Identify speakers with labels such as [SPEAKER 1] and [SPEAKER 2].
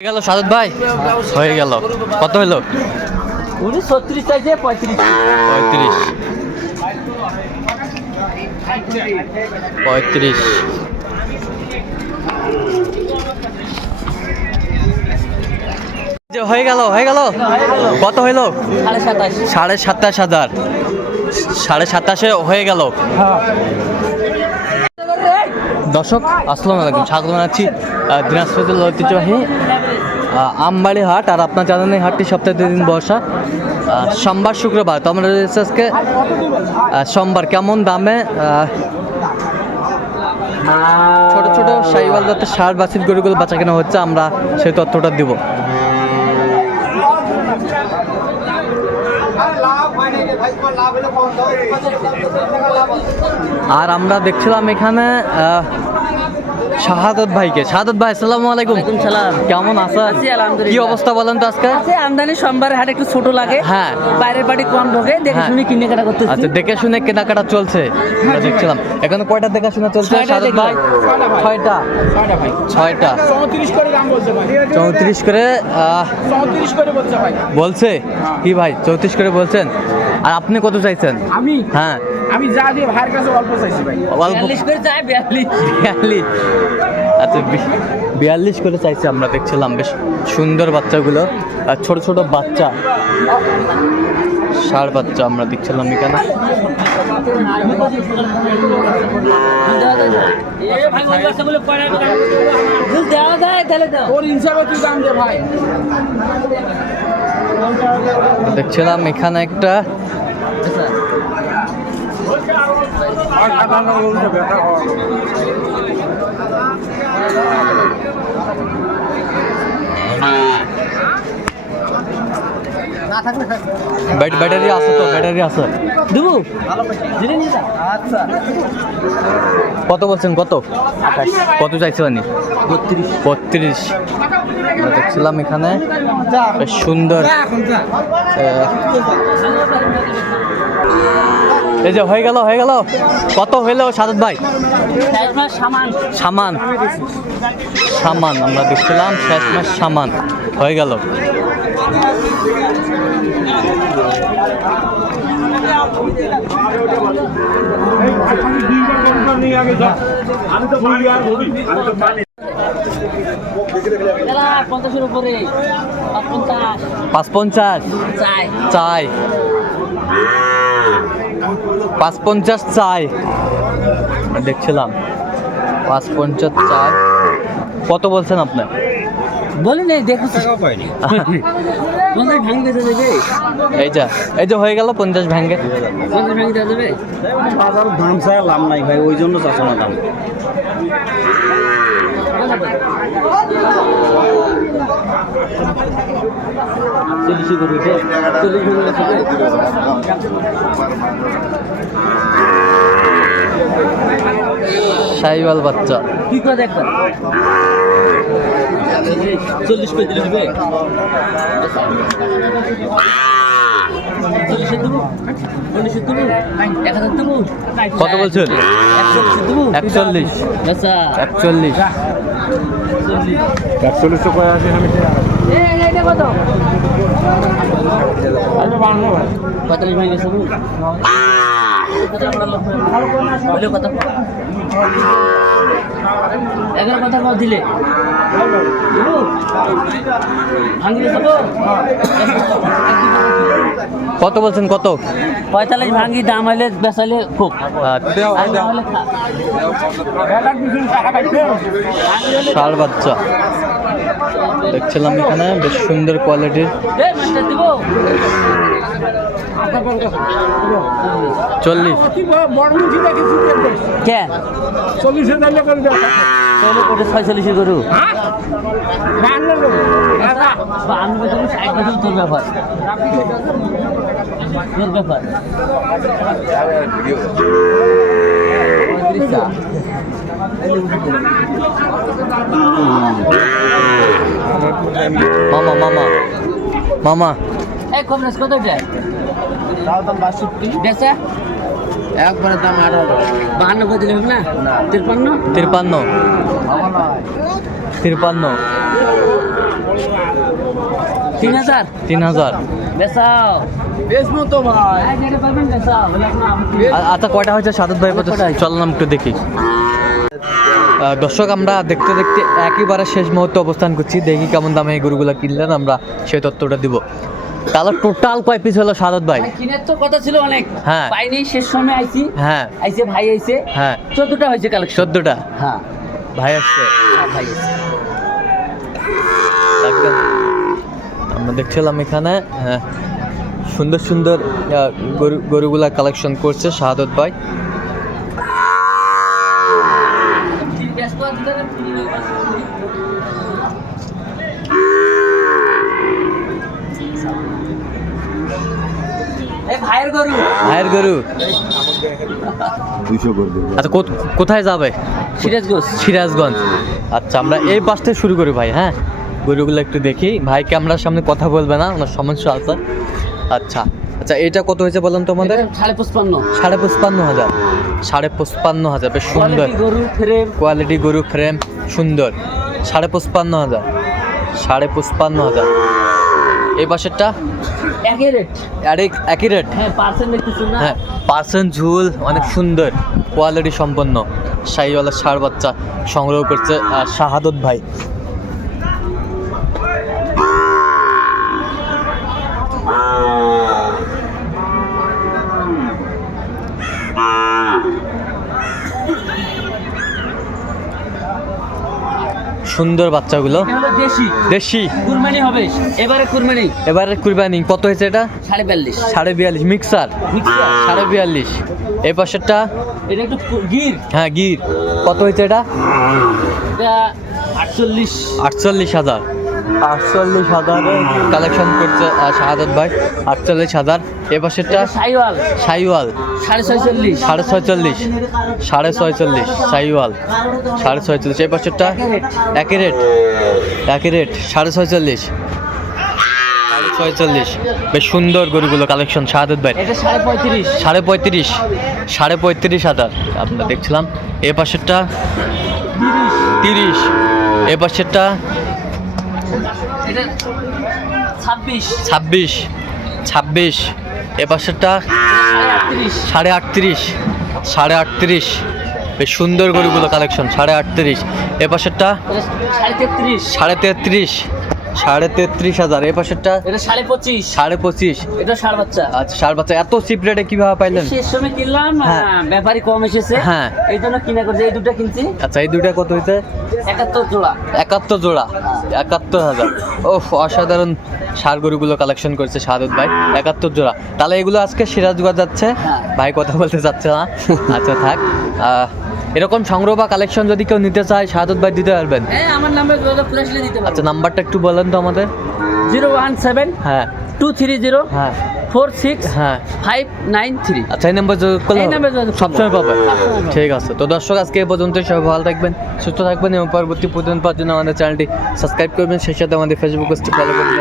[SPEAKER 1] হয়ে গেল সাদত ভাই? হয়ে গেল। কত হলো
[SPEAKER 2] উনি ছত্রিশ চাইছে পঁয়ত্রিশ।
[SPEAKER 1] পঁয়ত্রিশ। পঁয়ত্রিশ। হয়ে গেল হয়ে গেল? কত হইল?
[SPEAKER 2] সাড়ে সাতাশ
[SPEAKER 1] হাজার। সাড়ে সাতাশে হয়ে গেল। দর্শক, আসসালামু আলাইকুম। স্বাগত জানাচ্ছি দিনাজপুরের ঐতিহ্যবাহী আমবাড়ি হাট। আর আপনার জানেন এই হাটটি সপ্তাহে দুই দিন সোমবার, শুক্রবার। তো আমরা আজকে সোমবার। কেমন দামে ছোটো ছোট সাইওয়াল জাতের সার বাসিত গরুগুলো বাঁচা কেনা হচ্ছে, আমরা সেই তথ্যটা দিব। আর আমরা দেখছিলাম এখানে শাহাদত ভাইকে। শাহাদত ভাই আসসালামু আলাইকুম।
[SPEAKER 2] ওয়ালাইকুম সালাম।
[SPEAKER 1] কেমন আছেন?
[SPEAKER 2] আছি, আলহামদুলিল্লাহ।
[SPEAKER 1] কি অবস্থা বলেন তো আজকে?
[SPEAKER 2] আছে আমদানি সোমবার হাট একটু ছোট লাগে।
[SPEAKER 1] হ্যাঁ।
[SPEAKER 2] বাইরের পাটি কম ঢোকে দেখে
[SPEAKER 1] হ্যাঁ।
[SPEAKER 2] শুনে কিনে কাটা করতেছি।
[SPEAKER 1] আচ্ছা দেখে শুনে কেনাকাটা চলছে। আমরা দেখছিলাম। এখন কয়টা দেখা শোনা চলছে? শাহাদত ভাই ছয়টা। ছয়টা
[SPEAKER 3] চৌত্রিশ করে দাম বলছে ভাই।
[SPEAKER 1] চৌত্রিশ করে আহ,
[SPEAKER 3] চৌত্রিশ করে বলছে ভাই।
[SPEAKER 1] বলছে? কি ভাই চৌত্রিশ করে বলছেন? আর আপনি কত চাইছেন?
[SPEAKER 3] আমি?
[SPEAKER 1] হ্যাঁ।
[SPEAKER 3] আমি যা দিয়ে ভাইয়ের কাছে অল্প চাইছি ভাই।
[SPEAKER 1] অল্প
[SPEAKER 2] করে চাই বিয়াল্লিশ।
[SPEAKER 1] বিয়াল্লিশ। বি- বিয়াল্লিশ করে চাইছি আমরা, দেখছিলাম। বেশ সুন্দর বাচ্চাগুলো। আর ছোট ছোট বাচ্চা। ষাড় বাচ্চা আমরা দেখছিলাম এখানে। দেখছিলাম এখানে একটা ব্যাটারি আছে তো ব্যাটারি আছে।
[SPEAKER 2] দেবো। আচ্ছা
[SPEAKER 1] কত বলছেন কত? কত চাইছে চাইছিলেন বত্রিশ। বত্রিশ দেখছিলাম এখানে। সুন্দর। এই যে হয়ে গেল হয়ে গেল। কত হইল সাদত ভাই?
[SPEAKER 2] সামান।
[SPEAKER 1] সামান। সামান আমরা দেখছিলাম শেষ মাস সামান। হয়ে গেল।
[SPEAKER 2] এলা পঞ্চাশের উপরে।
[SPEAKER 1] পাঁচ পঞ্চাশ
[SPEAKER 2] চাই।
[SPEAKER 1] চাই। পাঁচ পঞ্চাশ চাই দেখছিলাম। পাঁচ পঞ্চাশ চাই। কত বলছেন আপনি?
[SPEAKER 2] বলেন এই দেখো
[SPEAKER 1] এই যা এই যে হয়ে গেল পঞ্চাশ ভ্যাঙ্গে
[SPEAKER 2] পঞ্চাশ যাবে
[SPEAKER 4] বাজার দাম চাই লাভ নাই ভাই ওই জন্য চাষ না দাম।
[SPEAKER 2] চল্লিশ করে চল্লিশ
[SPEAKER 1] সাইবাল বাচ্চা।
[SPEAKER 2] কি করে দেখবেন? চল্লিশ পঁয়ত্রিশ দেবো?
[SPEAKER 1] কত বলছেন? একচল্লিশ একচল্লিশ।
[SPEAKER 3] একচল্লিশ তো কয় আছে আমি
[SPEAKER 2] কত পঁয়তাল্লিশ ভাই গেছে কথা এগারো কথা দিলে।
[SPEAKER 1] কত বলছেন কত?
[SPEAKER 2] পঁয়তাল্লিশ ভাঙি দাম হলে বেসাইলে খুব।
[SPEAKER 1] আচ্ছা,
[SPEAKER 2] খা।
[SPEAKER 1] ষাড় বাচ্চা। দেখছিলাম এখানে বেশ সুন্দর কোয়ালিটির চল্লিশ।
[SPEAKER 3] চল্লিশে
[SPEAKER 2] চলো কোটে ছয়চল্লিশে করু।
[SPEAKER 3] বান্ন লোক
[SPEAKER 2] বা আমি বলছি ষাট বছর তোর ব্যাপার তোর ব্যাপার
[SPEAKER 1] মামা মামা মামা।
[SPEAKER 2] এই কমরেশ কত যায় বেচা?
[SPEAKER 4] একবারে দাম আঠারো
[SPEAKER 2] বাহান্ন করে দিলে হবে না। তিরপান্ন?
[SPEAKER 1] তিরপান্ন। তিরপান্ন।
[SPEAKER 2] তিন হাজার?
[SPEAKER 1] তিন হাজার। আচ্ছা কয়টা হয়েছে? সাদত ভাই বলতে চললাম একটু দেখি। দর্শক আমরা দেখতে দেখতে একেবারে শেষ মুহূর্তে অবস্থান করছি। দেখি কেমন দামে এই গরুগুলো কিনলেন আমরা সেই তথ্যটা দিব। তাহলে টোটাল কয় পিস হলো সাদত ভাই?
[SPEAKER 2] ভাই কিনের তো কথা ছিল অনেক।
[SPEAKER 1] হ্যাঁ।
[SPEAKER 2] পাইনি শেষ সময় আইছি।
[SPEAKER 1] হ্যাঁ।
[SPEAKER 2] আইছে ভাই আইছে।
[SPEAKER 1] হ্যাঁ।
[SPEAKER 2] চোদ্দটা হয়েছে কালেকশন
[SPEAKER 1] চোদ্দটা?
[SPEAKER 2] হ্যাঁ।
[SPEAKER 1] ভাই আসছে।
[SPEAKER 2] হ্যাঁ, ভাই
[SPEAKER 1] আমরা দেখছিলাম এখানে হ্যাঁ, সুন্দর সুন্দর গরু গরুগুলা কালেকশন করছে শাহাদত ভাই।
[SPEAKER 2] ভাইয়ের গরু।
[SPEAKER 1] ভাইয়ের গরু। আচ্ছা কোথ- কোথায় যাবে?
[SPEAKER 2] সিরাজ গোস
[SPEAKER 1] সিরাজগঞ্জ। আচ্ছা আমরা এই পাশ থেকে শুরু করি ভাই হ্যাঁ? গরুগুলো একটু দেখি। ভাই ক্যামেরার সামনে কথা বলবে না ওনার সমস্যা আছে। আচ্ছা আচ্ছা এটা কত হয়েছে বলুন তো আমাদের?
[SPEAKER 2] সাড়ে পঁচপান্ন।
[SPEAKER 1] সাড়ে পঁচপান্ন হাজার। সাড়ে পঁচপান্ন হাজার বেশ সুন্দর।
[SPEAKER 2] গরু ফ্রেম
[SPEAKER 1] কোয়ালিটি গরু ফ্রেম সুন্দর। সাড়ে পঁচপান্ন হাজার। সাড়ে পঁচপান্ন হাজার। এই পাশেরটা?
[SPEAKER 2] একই রেট
[SPEAKER 1] আরে একই রেট
[SPEAKER 2] হ্যাঁ পার্সেন্ট না?
[SPEAKER 1] হ্যাঁ পার্সেন ঝুল অনেক সুন্দর। কোয়ালিটি সম্পন্ন। শাহিওয়ালা সার বাচ্চা সংগ্রহ করছে শাহাদত ভাই। সুন্দর বাচ্চাগুলো।
[SPEAKER 2] দেশি।
[SPEAKER 1] দেশি।
[SPEAKER 2] কুরবানি হবে। এবারে কুরবানি।
[SPEAKER 1] এবারে কুরবানি। কত হয়েছে এটা?
[SPEAKER 2] সাড়ে বিয়াল্লিশ।
[SPEAKER 1] সাড়ে বিয়াল্লিশ। মিক্সার। সাড়ে বিয়াল্লিশ। এই পাশেরটা?
[SPEAKER 2] এটা একটু গির।
[SPEAKER 1] হ্যাঁ গির। কত হয়েছে এটা
[SPEAKER 2] আটচল্লিশ।
[SPEAKER 1] আটচল্লিশ হাজার। আটচল্লিশ হাজার কালেকশন করছে শাহাদত ভাই আটচল্লিশ হাজার। এ পাশেরটা
[SPEAKER 2] সাইওয়াল।
[SPEAKER 1] সাইওয়াল।
[SPEAKER 2] সাড়ে ছয়চল্লিশ।
[SPEAKER 1] সাড়ে ছয়চল্লিশ। সাড়ে ছয়চল্লিশ সাইওয়াল। সাড়ে ছয়চল্লিশ। এই পাশেরটা একই রেট একই রেট সাড়ে ছয়চল্লিশ। ছয়চল্লিশ বেশ সুন্দর গরুগুলো কালেকশন শাহাদত ভাই।
[SPEAKER 2] সাড়ে পঁয়ত্রিশ।
[SPEAKER 1] সাড়ে পঁয়ত্রিশ। সাড়ে পঁয়ত্রিশ হাজার। আমরা দেখছিলাম। এ পাশেরটা তিরিশ। এ পাশেরটা
[SPEAKER 2] এটা ছাব্বিশ।
[SPEAKER 1] ছাব্বিশ ছাব্বিশ। এ পাশেরটা
[SPEAKER 2] সাড়ে আটত্রিশ।
[SPEAKER 1] সাড়ে আটত্রিশ বেশ সুন্দর গরুগুলো কালেকশন সাড়ে আটত্রিশ। এ পাশেরটা
[SPEAKER 2] সাড়ে তেত্রিশ।
[SPEAKER 1] সাড়ে তেত্রিশ। সাড়ে তেত্রিশ হাজার। এ পাশেরটা?
[SPEAKER 2] এটা সাড়ে পঁচিশ।
[SPEAKER 1] সাড়ে পঁচিশ।
[SPEAKER 2] এটা সাড়ে বাচ্চা।
[SPEAKER 1] আচ্ছা সাড়ে বাচ্চা। এত চিপ রেটে কীভাবে পাইলেন?
[SPEAKER 2] শেষ সময় কিনলাম
[SPEAKER 1] হ্যাঁ।
[SPEAKER 2] আহ, ব্যাপারী কম এসেছে।
[SPEAKER 1] হ্যাঁ।
[SPEAKER 2] এই জন্য কিনা করছে। এই দুটো কিনছি।
[SPEAKER 1] আচ্ছা এই দুটা কত হয়েছে
[SPEAKER 2] একাত্তর জোড়া।
[SPEAKER 1] একাত্তর জোড়া। একাত্তর হাজার। ও অসাধারণ সার গরুগুলো কালেকশন করছে শাহাদত ভাই। একাত্তর জোড়া। তাহলে এগুলো আজকে সিরাজগঞ্জ যাচ্ছে?
[SPEAKER 2] হ্যাঁ।
[SPEAKER 1] ভাই কথা বলতে চাচ্ছে না। আচ্ছা থাক। এরকম সংগ্রহ বা কালেকশন যদি কেউ নিতে চায় শাহাদত ভাই দিতে পারবেন?
[SPEAKER 2] হ্যাঁ আমার নাম্বার দিতে
[SPEAKER 1] আচ্ছা নাম্বারটা একটু বলেন তো আমাদের।
[SPEAKER 2] জিরো ওয়ান সেভেন
[SPEAKER 1] হ্যাঁ।
[SPEAKER 2] টু থ্রি জিরো
[SPEAKER 1] হ্যাঁ।
[SPEAKER 2] ফোর সিক্স
[SPEAKER 1] হ্যাঁ।
[SPEAKER 2] Five nine three.
[SPEAKER 1] আচ্ছা এই নাম্বার
[SPEAKER 2] সবসময় পাবে
[SPEAKER 1] ঠিক আছে। তো দর্শক আজকে এই পর্যন্ত সবাই ভালো থাকবেন সুস্থ থাকবেন এবং পরবর্তী প্রতিদিন পাওয়ার জন্য আমাদের চ্যানেলটি সাবস্ক্রাইব করবেন। সেই সাথে আমাদের ফেসবুক পেজটি ফলো করবেন।